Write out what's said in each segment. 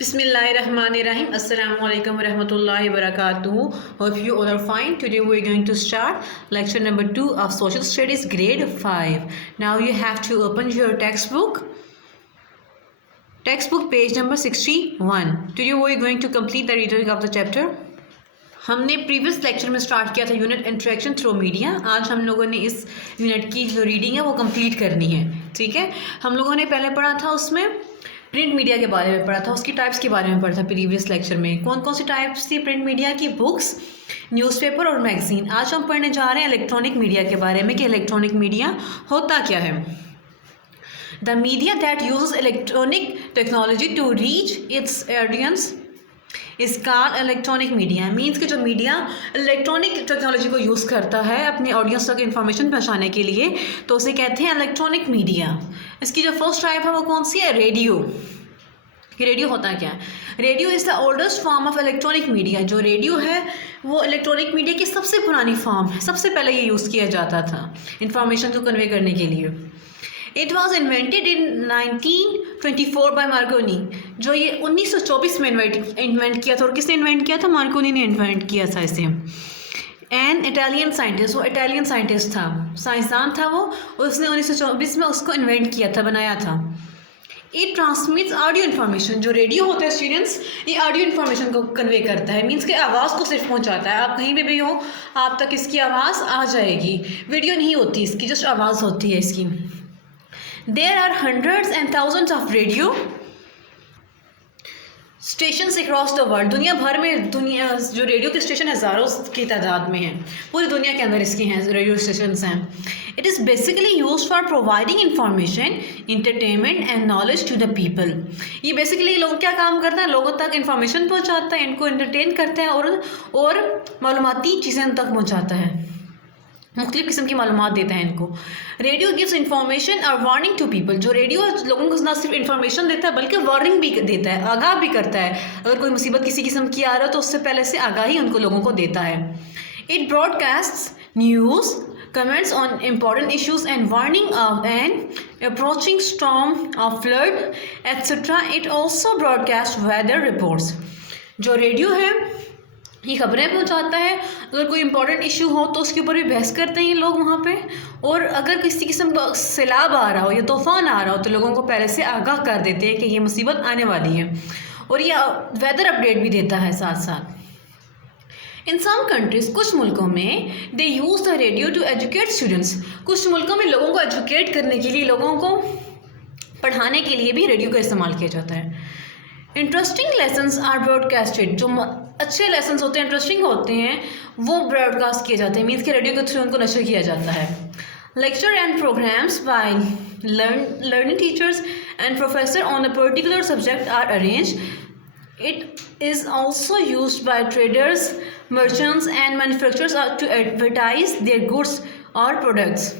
Bismillahirrahmanirrahim. Assalamu alaikum warahmatullahi wabarakatuh. Hope you all are fine. Today we are going to start lecture number 2 of Social Studies grade 5. Now you have to open your textbook. Textbook page number 61. Today we are going to complete the reading of the chapter. हमने previous lecture में start किया था unit interaction through media. आज हम लोगों ने इस unit की जो रीडिंग है वो कंप्लीट करनी है. ठीक है, हम लोगों ने पहले पढ़ा था उसमें प्रिंट मीडिया के बारे में पढ़ा था, उसकी टाइप्स के बारे में पढ़ा था प्रीवियस लेक्चर में. कौन कौन सी टाइप्स थी प्रिंट मीडिया की? बुक्स, न्यूज़पेपर और मैगजीन. आज हम पढ़ने जा रहे हैं इलेक्ट्रॉनिक मीडिया के बारे में कि इलेक्ट्रॉनिक मीडिया होता क्या है. The media that uses electronic technology to reach its audience is called electronic media. Means कि जो मीडिया इलेक्ट्रॉनिक टेक्नोलॉजी को यूज़ करता है अपने ऑडियंस तक इन्फॉर्मेशन पहुंचाने के लिए, तो उसे कहते हैं इलेक्ट्रॉनिक मीडिया. इसकी जो फर्स्ट टाइप है वो कौन सी है? रेडियो. रेडियो होता क्या है? Radio is the oldest form of electronic media. जो रेडियो है वो इलेक्ट्रॉनिक मीडिया की सबसे पुरानी फॉर्म है. सबसे पहले ये यूज़ किया जाता था इंफॉर्मेशन को कन्वे करने के लिए. It was invented in 1924 by Marconi. जो ये 1924 में इन्वेंट किया था. और किसने इन्वेंट किया था? मार्कोनी ने इन्वेंट किया था इसे. एन इटालियन साइंटिस्ट, वो इटालियन साइंटिस्ट था, साइंसदान था वो. उसने 1924 में उसको इन्वेंट किया था, बनाया था. It transmits audio information. जो रेडियो होता है स्टूडेंट्स, ये ऑडियो इन्फॉर्मेशन को कन्वे करता है. मीन्स के आवाज़ को सिर्फ पहुंचाता है. आप कहीं पे भी हो आप तक इसकी आवाज़ आ जाएगी. वीडियो नहीं होती इसकी, जस्ट आवाज़ होती है इसकी. There are hundreds and thousands of radio stations across the world. दुनिया भर में जो रेडियो के स्टेशन हज़ारों की तादाद में हैं. पूरी दुनिया के अंदर इसके हैं रेडियो स्टेशंस हैं. It is basically used for providing information, entertainment and knowledge to the people. ये बेसिकली लोग क्या काम करता है? लोगों तक इंफॉर्मेशन पहुँचाता है, इनको एंटरटेन करता है और मालूमाती चीज़ें उन तक पहुँचाता है, मुख्तलिफ़ किस्म की मालूमात देता है इनको. रेडियो गिव्स इंफॉर्मेशन और वार्निंग टू पीपल. जो रेडियो लोगों को ना सिर्फ इंफॉर्मेशन देता है बल्कि वार्निंग भी देता है, आगाह भी करता है. अगर कोई मुसीबत किसी किस्म की आ रहा है तो उससे पहले से आगाही उनको लोगों को देता है. It broadcasts news, comments on important issues and warning of an approaching storm or flood etc. It also broadcasts weather reports. जो रेडियो है ये खबरें पहुंचाता है. अगर कोई इंपॉर्टेंट इशू हो तो उसके ऊपर भी बहस करते हैं ये लोग वहाँ पे. और अगर किसी किस्म का सैलाब आ रहा हो या तूफ़ान आ रहा हो तो लोगों को पहले से आगाह कर देते हैं कि ये मुसीबत आने वाली है. और ये वेदर अपडेट भी देता है साथ साथ. इन सम कंट्रीज़, कुछ मुल्कों में, they use the radio to educate students. कुछ मुल्कों में लोगों को एजुकेट करने के लिए, लोगों को पढ़ाने के लिए भी रेडियो का इस्तेमाल किया जाता है. Interesting lessons are broadcasted. जो अच्छे लेसन्स होते हैं, इंटरेस्टिंग होते हैं, वो ब्रॉडकास्ट किए जाते हैं. मीन्स के रेडियो के थ्रू उनको नशर किया जाता है. Lecture and programmes by learning teachers and professor on a particular subject are arrange. It is also used by traders, merchants and manufacturers to advertise their goods और प्रोडक्ट्स.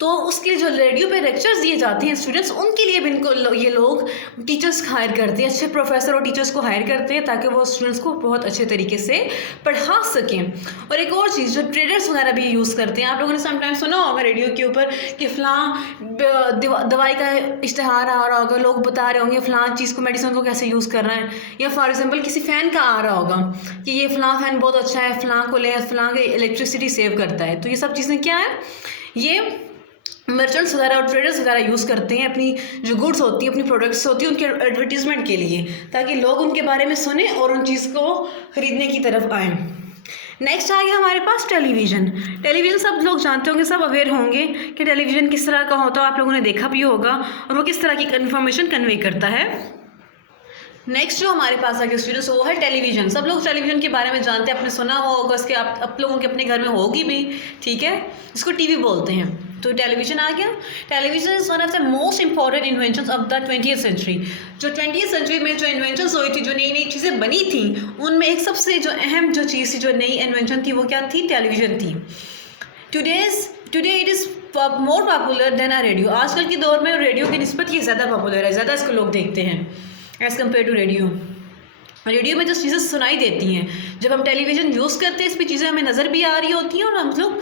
तो उसके लिए जो रेडियो पे लेक्चर्स दिए जाते हैं स्टूडेंट्स, उनके लिए भी इनको ये लोग टीचर्स हायर करते हैं, अच्छे प्रोफेसर और टीचर्स को हायर करते हैं ताकि वो स्टूडेंट्स को बहुत अच्छे तरीके से पढ़ा सकें. और एक और चीज़, जो ट्रेडर्स वगैरह भी यूज़ करते हैं. आप लोगों ने समटाइम्स सुना होगा रेडियो के ऊपर कि फ़लाँ दवाई का इश्तहार आ रहा होगा, लोग बता रहे होंगे फ़लाँ चीज़ को, मेडिसिन को कैसे यूज़ करना है. या फॉर एग्जाम्पल किसी फ़ैन का आ रहा होगा कि ये फ़लाँ फ़ैन बहुत अच्छा है, फ़लाँ को ले, फ़लाँ की इलेक्ट्रिसिटी सेव करता है. तो ये सब चीज़ें क्या है? ये मर्चेंट्स वगैरह और ट्रेडर्स वगैरह यूज़ करते हैं अपनी जो गुड्स होती हैं, अपनी प्रोडक्ट्स होती हैं, उनके एडवर्टीज़मेंट के लिए, ताकि लोग उनके बारे में सुने और उन चीज़ को ख़रीदने की तरफ आएँ. नेक्स्ट आ गया हमारे पास टेलीविज़न. टेलीविज़न सब लोग जानते होंगे, सब अवेयर होंगे कि टेलीविज़न किस तरह का होता है. आप लोगों ने देखा भी होगा और वो किस तरह की इन्फॉर्मेशन कन्वे करता है. नेक्स्ट जो हमारे पास आ गया स्टूडेंट्स वो है टेलीविज़न. सब लोग टेलीविज़न के बारे में जानते हैं, आपने सुना होगा, उसके आप लोगों के अपने घर में होगी भी. ठीक है, इसको टीवी बोलते हैं. तो टेलीविज़न आ गया. Television is one of the most important inventions of the 20th century. जो 20th सेंचुरी में जो इन्वेंशंस हुई थी, जो नई नई चीज़ें बनी थी, उनमें एक सबसे जो अहम जो चीज़ थी, जो नई इन्वेंशन थी, वो क्या थी? टेलीविज़न थी. Today it is more popular than a radio. आजकल के दौर में रेडियो की निस्बत ये ज़्यादा पॉपुलर है, ज़्यादा इसको लोग देखते हैं as compared to radio. Radio में जो चीज़ें सुनाई देती हैं, जब हम टेलीविज़न यूज़ करते हैं इस पर चीज़ें हमें नज़र भी आ रही होती हैं और हम लोग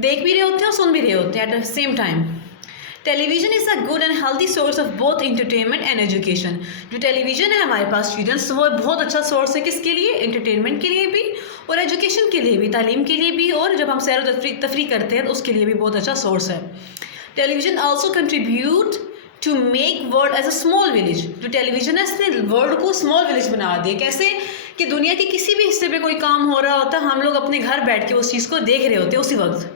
देख भी रहे होते हैं और सुन भी रहे होते हैं at the same time. Television is a good and healthy source of both entertainment and education. जो टेलीविज़न है हमारे पास स्टूडेंट्स, वो बहुत अच्छा सोर्स है किसके लिए? इंटरटेनमेंट के लिए भी और एजुकेशन के लिए भी, तालीम के लिए भी, और जब हम सैर तफरी करते हैं तो उसके लिए भी बहुत अच्छा सोर्स है। Television also contribute to make world as a small village. जो टेलीविज़न है इसने वर्ल्ड को स्मॉल विलेज बना दिया। कैसे? कि दुनिया के किसी भी हिस्से पे कोई काम हो रहा होता है, हम लोग अपने घर बैठ के उस चीज़ को देख रहे होते हैं उसी वक्त।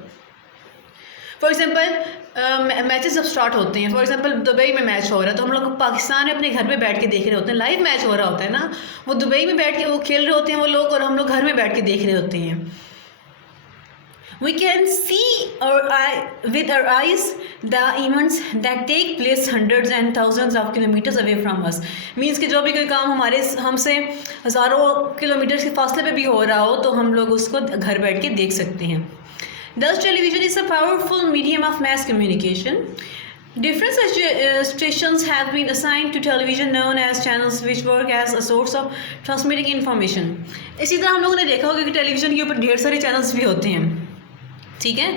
फॉर एग्जांपल मैचेस जब स्टार्ट होते हैं, फॉर एग्जांपल दुबई में मैच हो रहा है तो हम लोग पाकिस्तान में अपने घर में बैठ के देख रहे होते हैं। लाइव मैच हो रहा होता है ना, वो दुबई में बैठ के वो खेल रहे होते हैं वो लोग, और हम लोग घर में बैठ के देख रहे होते हैं। We can see with our eyes the events that take place hundreds and thousands of kilometers away from us. Means कि जो भी कोई काम हमसे हज़ारों किलोमीटर के फासले पे भी हो रहा हो तो हम लोग उसको घर बैठ के देख सकते हैं। Thus, television is a powerful medium of mass communication. Different stations have been assigned to television known as channels which work as a source of transmitting information. इसी तरह हम लोगों ने देखा होगा कि टेलीविज़न के ऊपर ढेर सारे चैनल्स भी होते हैं, ठीक है।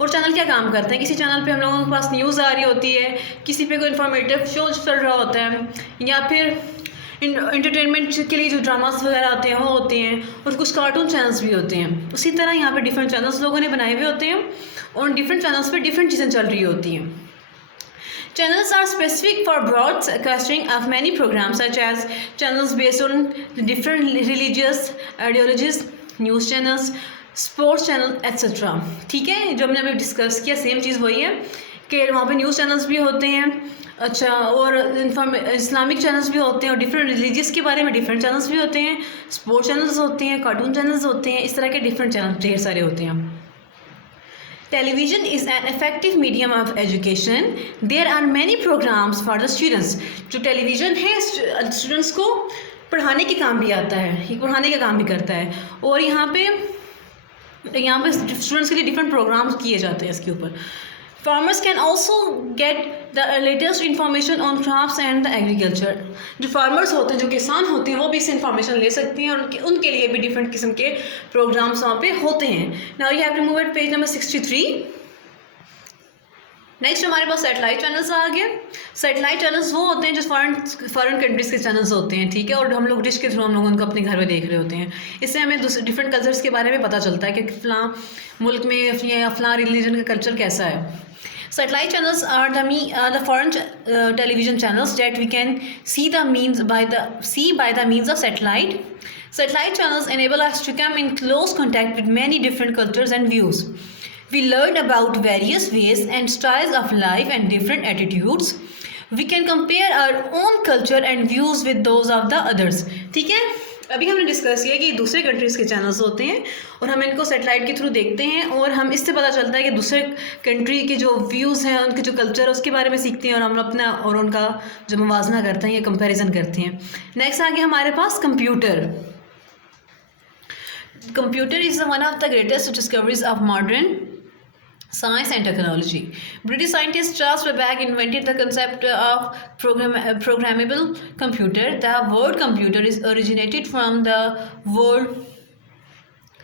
और चैनल क्या काम करते हैं? किसी चैनल पे हम लोगों के पास न्यूज़ आ रही होती है, किसी पे कोई इन्फॉर्मेटिव शो चल रहा होता है, या फिर इंटरटेनमेंट के लिए जो ड्रामास वगैरह आते हैं वो होते हैं, और कुछ कार्टून चैनल्स भी होते हैं। उसी तरह यहाँ पे डिफरेंट चैनल्स लोगों ने बनाए हुए होते हैं और डिफरेंट चैनल्स पे डिफरेंट चीज़ें चल रही होती हैं। Channels are specific for broadcasting of many programs, such as channels based on different religious ideologies, news channels, sports channel etcetera. ठीक है, जो हमने अभी डिस्कस किया सेम चीज़ वही है कि वहाँ पे न्यूज़ चैनल्स भी होते हैं, अच्छा, और इस्लामिक चैनल्स भी होते हैं, और डिफरेंट रिलीजियस के बारे में डिफरेंट चैनल्स भी होते हैं, स्पोर्ट्स चैनल्स होते हैं, कार्टून चैनल्स होते हैं, इस तरह के डिफरेंट चैनल ढेर सारे होते हैं। Television is an effective medium of education. There are many programmes for the students. जो टेलीविज़न है स्टूडेंट्स को पढ़ाने के काम भी आता है, ये पढ़ाने का काम भी करता है, और यहाँ पे स्टूडेंट्स के लिए डिफरेंट प्रोग्राम्स किए जाते हैं इसके ऊपर। Farmers can also get the latest information on crops and the agriculture. जो फार्मर्स होते हैं, जो किसान होते हैं, वो भी इससे इंफॉर्मेशन ले सकते हैं, और उनके लिए भी डिफरेंट किस्म के प्रोग्राम्स वहाँ पे होते हैं। Now you have to move at page number 63। Next हमारे पास सेटेलाइट चैनल्स आ गए। सेटेलाइट चैनल्स वो होते हैं जो फॉरेन कंट्रीज़ के चैनल्स होते हैं, ठीक है, और हम लोग डिश के थ्रू हम लोग उनको अपने घर में देख रहे होते हैं। इससे हमें डिफरेंट कल्चर्स के बारे में पता चलता है कि फ़लाँ मुल्क में या फ़लाँ रिलीजन का कल्चर कैसा है। Satellite channels are the foreign television channels that we can see by the means of satellite. Satellite channels enable us to come in close contact with many different cultures and views. We learn about various ways and styles of life and different attitudes. We can compare our own culture and views with those of the others. ठीक है, अभी हमने discuss किया कि दूसरे countries के channels होते हैं और हम इनको सेटेलाइट के थ्रू देखते हैं, और हम इससे पता चलता है कि दूसरे कंट्री के जो व्यूज़ हैं, उनके जो कल्चर है उसके बारे में सीखते हैं, और हम अपना और उनका जो मुवाजना करते हैं या कंपैरिजन करते हैं। नेक्स्ट आगे हमारे पास computer. Computer is one of the greatest discoveries of modern science and technology. British scientist Charles Babbage invented the concept of programmable computer. The word computer is originated from the word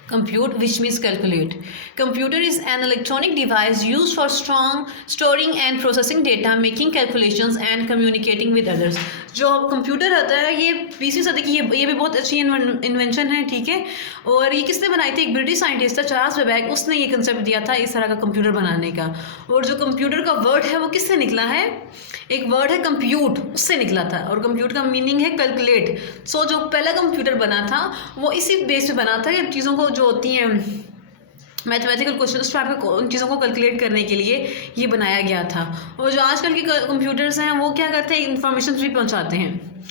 compute, which means calculate. Computer is an electronic device used for storing and processing data, making calculations and communicating with others. जो computer होता है ये 20वीं सदी की ये भी बहुत अच्छी इन्वेंशन है, ठीक है। और ये किसने बनाई थी? एक ब्रिटिश साइंटिस्ट था चार्ल्स बेबेज, उसने ये कंसेप्ट दिया था इस तरह का कंप्यूटर बनाने का। और जो कंप्यूटर का वर्ड है वो किससे निकला है? एक वर्ड है कंप्यूट, उससे निकला था, और कंप्यूट का मीनिंग है कैलकुलेट। सो जो पहला कंप्यूटर बना था वो इसी बेस पे बना था कि चीज़ों को जो होती हैं मैथमेटिकल क्वेश्चन उस टाइप के उन चीज़ों को कैलकुलेट करने के लिए ये बनाया गया था। और जो आजकल के कंप्यूटर्स हैं वो क्या करते हैं? इन्फॉर्मेशन भी पहुंचाते हैं।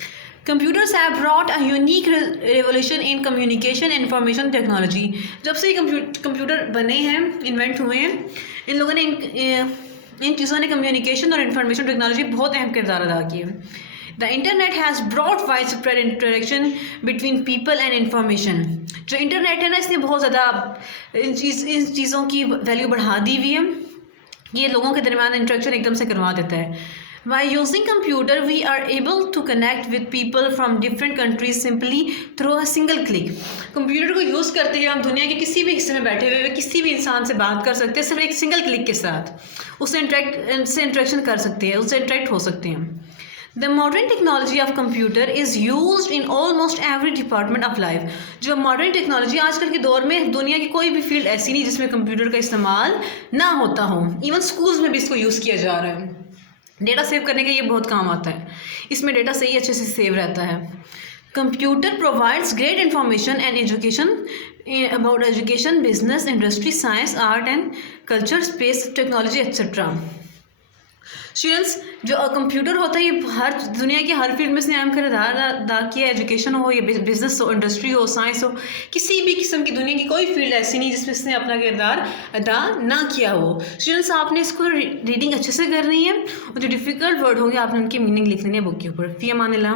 Computers have brought a unique revolution in communication and information technology. जब से ये कंप्यूटर बने हैं, इन्वेंट हुए हैं, इन लोगों ने इन चीज़ों ने कम्युनिकेशन और इंफॉर्मेशन टेक्नोलॉजी बहुत अहम किरदार अदा किया। The internet has brought wide spread interaction between people and information. जो इंटरनेट है ना, इसने बहुत ज़्यादा इन चीज़ों की वैल्यू बढ़ा दी हुई है। ये लोगों के दरमियान इंटरेक्शन एकदम से करवा देता है। By using computer, we are able to connect with people from different countries simply through a single click. Computer को यूज़ करते हुए हम दुनिया के किसी भी हिस्से में बैठे हुए किसी भी इंसान से बात कर सकते हैं सिर्फ एक सिंगल क्लिक के साथ. उससे इंटरेक्शन कर सकते हैं, उससे इंटरेक्ट हो सकते हैं. The modern technology of computer is used in almost every department of life. जो मॉडर्न टेक्नोलॉजी आजकल के दौर में दुनिया की कोई भी फील्ड ऐसी नहीं जिसमें कंप्यूटर का इस्तेमाल ना होता हो. इवन स्कूल्स में भी इसको यूज़ किया जा रहा है. डेटा सेव करने के ये बहुत काम आता है. इसमें डेटा सही अच्छे से सेव रहता है. Computer provides great information and education about education, business, industry, science, art and culture, space technology etcetera. Students, जो कंप्यूटर होता है ये हर दुनिया की हर फील्ड में इसने अहम किरदार अदा किया. एजुकेशन हो या बिजनेस हो, इंडस्ट्री हो, साइंस हो, किसी भी किस्म की दुनिया की कोई फील्ड ऐसी नहीं जिसमें इसने अपना किरदार अदा ना किया हो. स्टूडेंट्स, आपने इसको रीडिंग अच्छे से करनी है और जो डिफ़िकल्ट वर्ड होंगे आपने उनके मीनिंग लिख लेने हैं बुक के ऊपर. फ़ी अमान अल्लाह.